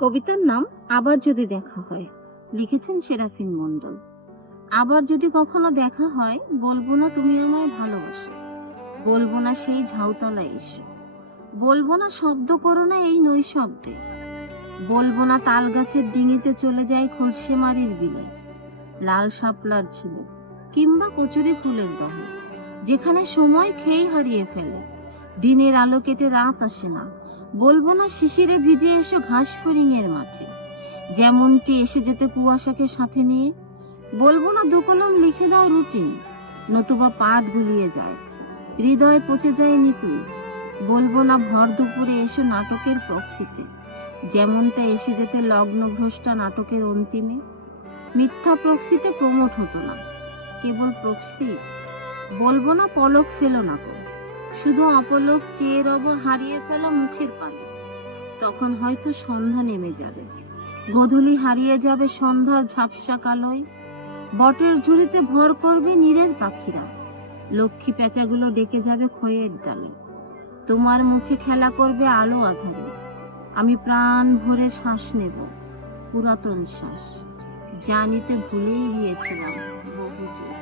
কবিতার নাম আবার যদি দেখা হয়, লিখেছেন সেরাফিন মণ্ডল। আবার যদি কখনো দেখা হয়, বলবো না তুমি আমায় ভালোবাসো, বলবো না সেই ঝাউতলায় এসো, বলবো না শব্দ করো না এই নৈশব্দে, বলবো না তাল গাছের ডিঙিতে চলে যায় খোরশেমারির বিলে, লাল শাপলার ছিল কিংবা কচুরি ফুলের দহে, যেখানে সময় খেই হারিয়ে ফেলে, দিনের আলো কেটে রাত আসে না। বলবো না শিশিরে ভিজে এসো ঘাস ফড়িংয়ের মাঠে, যেমনটি এসে যেতে কুয়াশাকে সাথে নিয়ে। বলবো না দুকলম লিখে দাও রুটিন, নতুবা পাঠ গুলিয়ে যায়, হৃদয় পচে যায় নিতুই। বলবো না ভর দুপুরে এসো নাটকের প্রক্সিতে, যেমনটা এসে যেতে লগ্নভ্রষ্টা নাটকের অন্তিমে। মিথ্যা প্রক্সিতে প্রমোট হতো না, কেবল প্রক্সি। বলবো না পলক ফেলো না গো, শুধু অপলক চেয়ে রব হারিয়ে ফেলা মুখের পানে। তখন হয়তো সন্ধ্যা নেমে যাবে, গোধূলি হারিয়ে যাবে সন্ধ্যার ঝাপসা কালোয়, বটের ঝুড়িতে ভর করবে নীরের পাখিরা, লক্ষ্মী পেঁচাগুলো ডেকে যাবে খয়ের ডালে। তোমার মুখে খেলা করবে আলো আঁধারে, আমি প্রাণ ভরে শ্বাস নেব, পুরাতন শ্বাস, যা নিতে ভুলেই গিয়েছিলাম বহু যুগ।